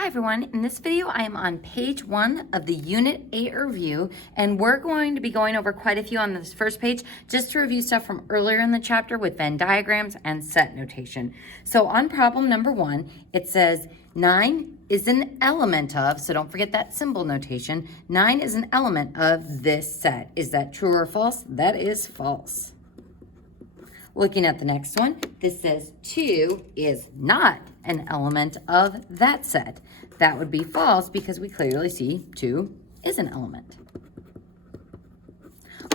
Hi everyone, in this video I am on page 1 of the Unit 8 review, and we're going to be going over quite a few on this first page just to review stuff from earlier in the chapter with Venn diagrams and set notation. So on problem number 1, it says 9 is an element of, so don't forget that symbol notation, 9 is an element of this set. Is that true or false? That is false. Looking at the next one, this says 2 is not an element of that set. That would be false because we clearly see 2 is an element.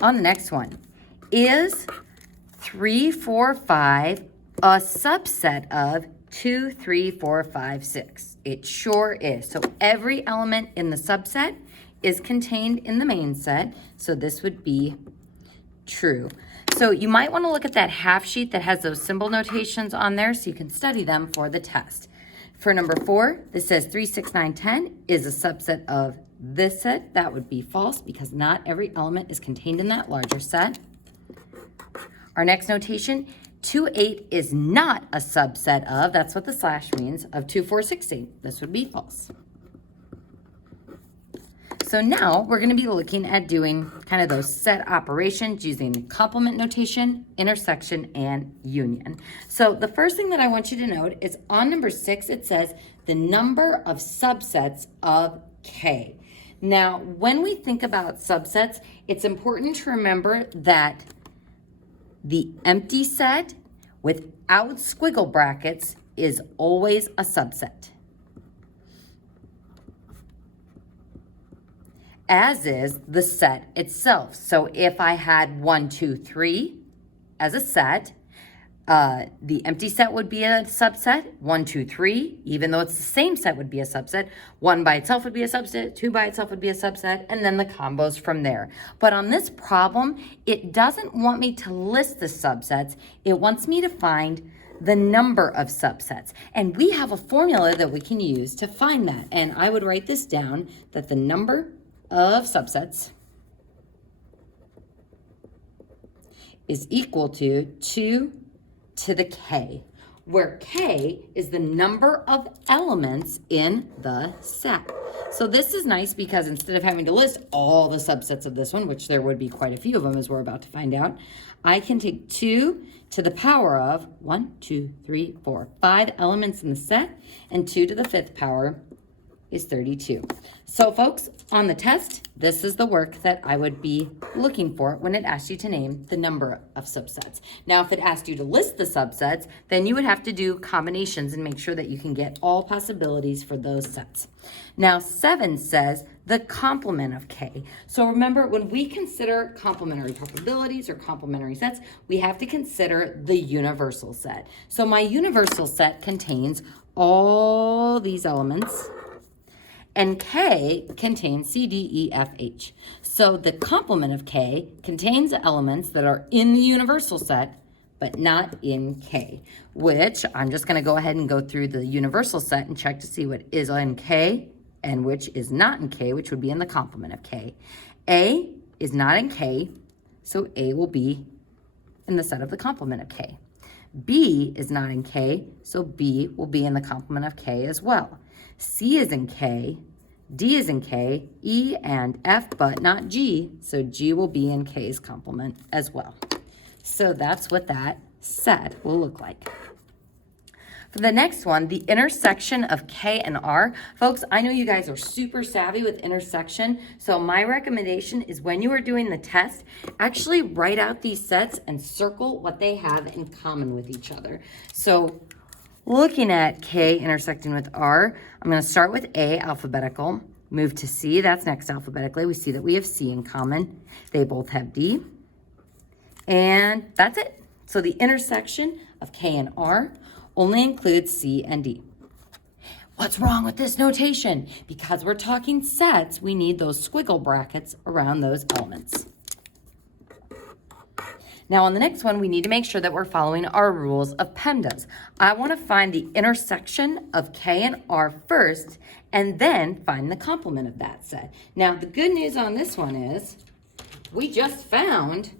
On the next one, is 3, 4, 5 a subset of 2, 3, 4, 5, 6? It sure is. So every element in the subset is contained in the main set, so this would be true. So you might want to look at that half sheet that has those symbol notations on there so you can study them for the test. For number 4, this says 3, 6, 9, 10 is a subset of this set. That would be false because not every element is contained in that larger set. Our next notation, 2, 8 is not a subset of, that's what the slash means, of 2, 4, 6, 8. This would be false. So now we're going to be looking at doing kind of those set operations using complement notation, intersection, and union. So the first thing that I want you to note is on number 6, it says the number of subsets of K. Now, when we think about subsets, it's important to remember that the empty set without squiggle brackets is always a subset, as is the set itself. So if I had 1, 2, 3 as a set, the empty set would be a subset. 1, 2, 3, even though it's the same set, would be a subset. 1 by itself would be a subset, 2 by itself would be a subset, and then the combos from there. But on this problem, it doesn't want me to list the subsets. It wants me to find the number of subsets. And we have a formula that we can use to find that. And I would write this down, that the number of subsets is equal to 2 to the k, where k is the number of elements in the set. So this is nice because instead of having to list all the subsets of this one, which there would be quite a few of them as we're about to find out, I can take 2 to the power of 1, 2, 3, 4, 5 elements in the set, and 2 to the 5th power is 32. So folks, on the test, this is the work that I would be looking for when it asked you to name the number of subsets. Now, if it asked you to list the subsets, then you would have to do combinations and make sure that you can get all possibilities for those sets. Now, 7 says the complement of K. So remember, when we consider complementary probabilities or complementary sets, we have to consider the universal set. So my universal set contains all these elements, and K contains C, D, E, F, H. So the complement of K contains elements that are in the universal set, but not in K, which I'm just going to go ahead and go through the universal set and check to see what is in K and which is not in K, which would be in the complement of K. A is not in K, so A will be in the set of the complement of K. B is not in K, so B will be in the complement of K as well. C is in K, D is in K, E and F, but not G, so G will be in K's complement as well. So that's what that set will look like. For the next one, the intersection of K and R. Folks, I know you guys are super savvy with intersection, so my recommendation is when you are doing the test, actually write out these sets and circle what they have in common with each other. So looking at K intersecting with R, I'm going to start with A, alphabetical, move to C, that's next alphabetically. We see that we have C in common. They both have D, and that's it. So the intersection of K and R only includes C and D. What's wrong with this notation? Because we're talking sets, we need those squiggle brackets around those elements. Now on the next one, we need to make sure that we're following our rules of PEMDAS. I want to find the intersection of K and R first, and then find the complement of that set. Now the good news on this one is we just found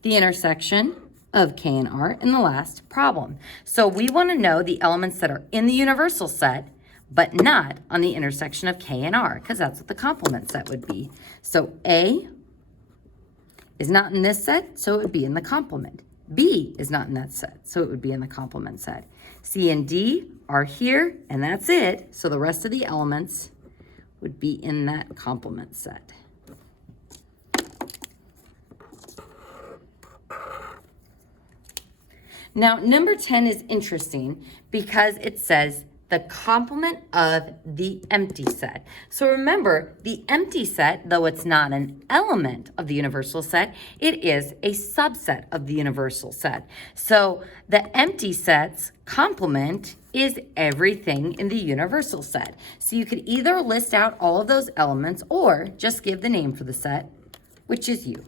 the intersection of K and R in the last problem. So we want to know the elements that are in the universal set, but not on the intersection of K and R, because that's what the complement set would be. So A is not in this set, so it would be in the complement. B is not in that set, so it would be in the complement set. C and D are here, and that's it. So the rest of the elements would be in that complement set. Now, number 10 is interesting because it says the complement of the empty set. So remember, the empty set, though it's not an element of the universal set, it is a subset of the universal set. So the empty set's complement is everything in the universal set. So you could either list out all of those elements or just give the name for the set, which is U.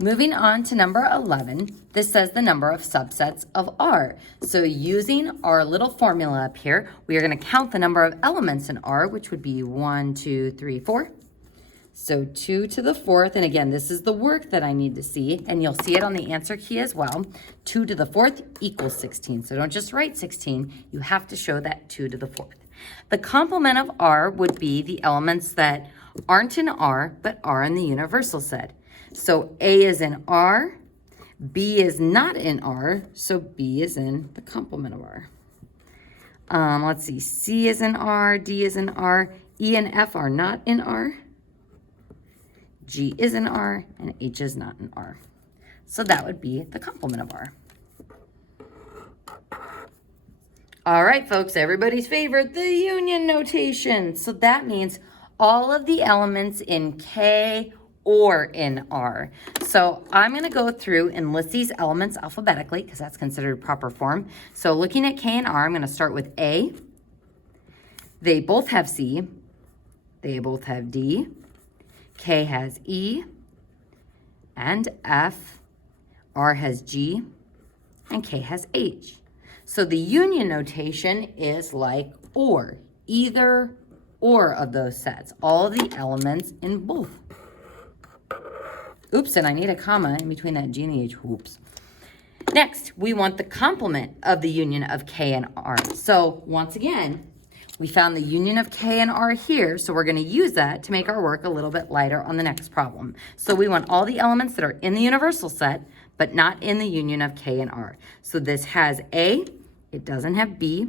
Moving on to number 11, this says the number of subsets of R. So using our little formula up here, we are going to count the number of elements in R, which would be 1, 2, 3, 4. So 2 to the 4th, and again, this is the work that I need to see, and you'll see it on the answer key as well. 2 to the 4th equals 16. So don't just write 16, you have to show that 2 to the 4th. The complement of R would be the elements that aren't in R, but are in the universal set. So A is in R, B is not in R, so B is in the complement of R. Let's see, C is in R, D is in R, E and F are not in R, G is in R, and H is not in R. So that would be the complement of R. All right, folks, everybody's favorite, the union notation. So that means all of the elements in K or in R. So I'm going to go through and list these elements alphabetically because that's considered proper form. So looking at K and R, I'm going to start with A. They both have C. They both have D. K has E and F. R has G. And K has H. So the union notation is like or, either or of those sets. All the elements in both. Oops, and I need a comma in between that G and the H. Oops. Next, we want the complement of the union of K and R. So once again, we found the union of K and R here, so we're going to use that to make our work a little bit lighter on the next problem. So we want all the elements that are in the universal set, but not in the union of K and R. So this has A, it doesn't have B,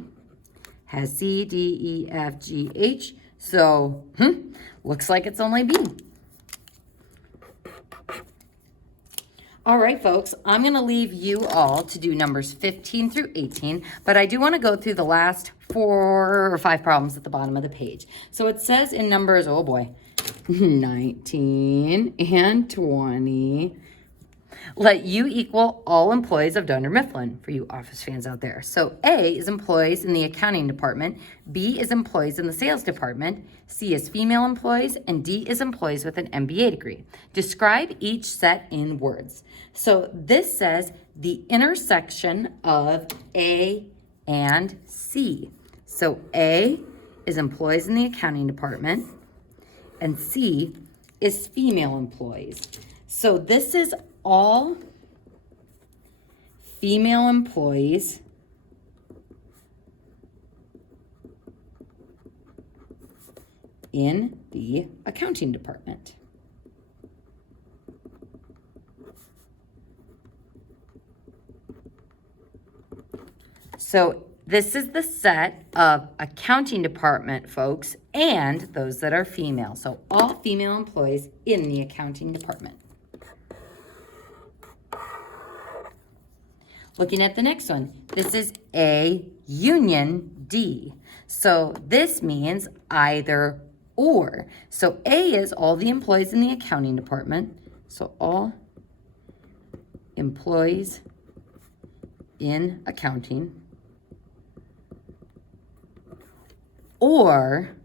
has C, D, E, F, G, H. So, looks like it's only B. All right, folks, I'm going to leave you all to do numbers 15 through 18, but I do want to go through the last 4 or 5 problems at the bottom of the page. So it says in numbers, oh boy, 19 and 20, let U equal all employees of Dunder Mifflin, for you office fans out there. So A is employees in the accounting department, B is employees in the sales department, C is female employees, and D is employees with an MBA degree. Describe each set in words. So this says the intersection of A and C. So A is employees in the accounting department, and C is female employees. So this is all female employees in the accounting department. So this is the set of accounting department folks and those that are female. So all female employees in the accounting department. Looking at the next one, this is A union D. So this means either or. So A is all the employees in the accounting department. So all employees in accounting. Or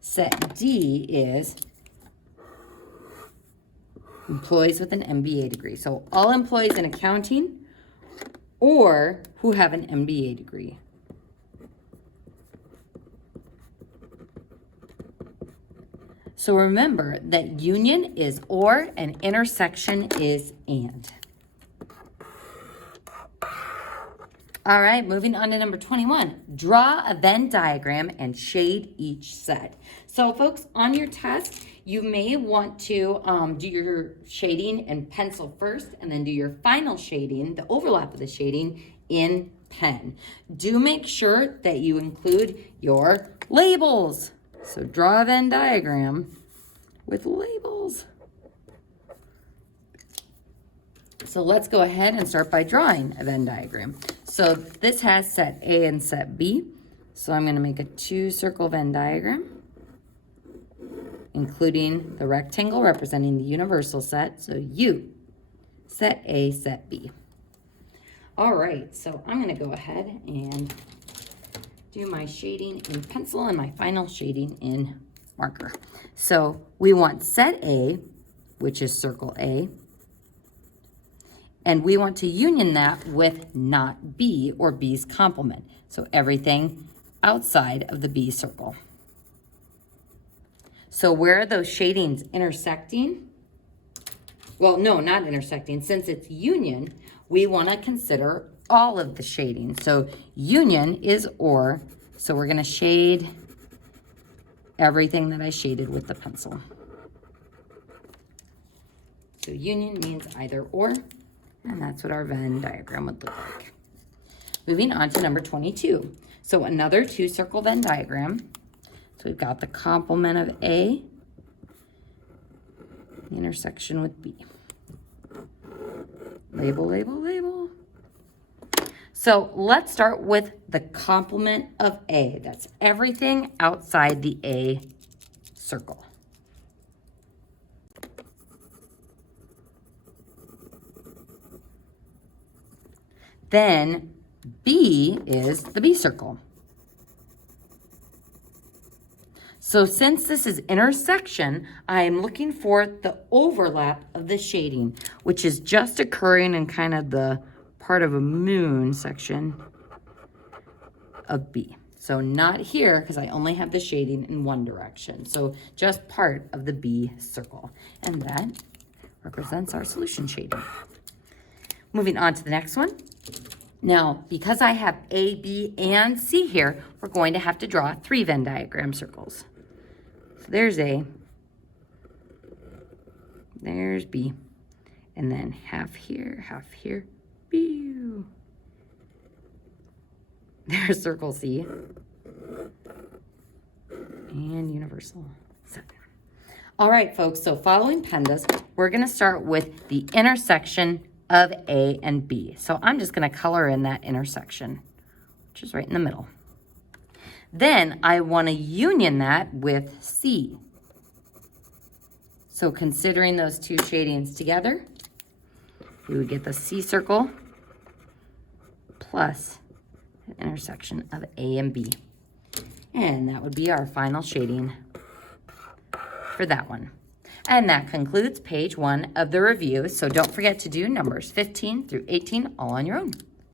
set D is employees with an MBA degree. So all employees in accounting or who have an MBA degree. So remember that union is or and intersection is and. All right, moving on to number 21. Draw a Venn diagram and shade each set. So folks, on your test, you may want to do your shading in pencil first and then do your final shading, the overlap of the shading, in pen. Do make sure that you include your labels. So draw a Venn diagram with labels. So let's go ahead and start by drawing a Venn diagram. So this has set A and set B. So I'm going to make a 2-circle Venn diagram, including the rectangle representing the universal set. So U, set A, set B. All right, so I'm going to go ahead and do my shading in pencil and my final shading in marker. So we want set A, which is circle A, and we want to union that with not B, or B's complement. So everything outside of the B circle. So where are those shadings intersecting? Well, no, not intersecting. Since it's union, we want to consider all of the shading. So union is or, so we're going to shade everything that I shaded with the pencil. So union means either or. And that's what our Venn diagram would look like. Moving on to number 22. So another 2-circle Venn diagram. So we've got the complement of A, the intersection with B. Label, label, label. So let's start with the complement of A. That's everything outside the A circle. Then B is the B circle. So since this is intersection, I am looking for the overlap of the shading, which is just occurring in kind of the part of a moon section of B. So not here, because I only have the shading in one direction. So just part of the B circle. And that represents our solution shading. Moving on to the next one. Now, because I have A, B, and C here, we're going to have to draw 3 Venn diagram circles. So there's A, there's B, and then half here, B. There's circle C, and universal set. All right, folks, so following PEMDAS, we're going to start with the intersection of A and B. So I'm just going to color in that intersection, which is right in the middle. Then I want to union that with C. So considering those two shadings together, we would get the C circle plus an intersection of A and B. And that would be our final shading for that one. And that concludes page 1 of the review. So don't forget to do numbers 15 through 18 all on your own.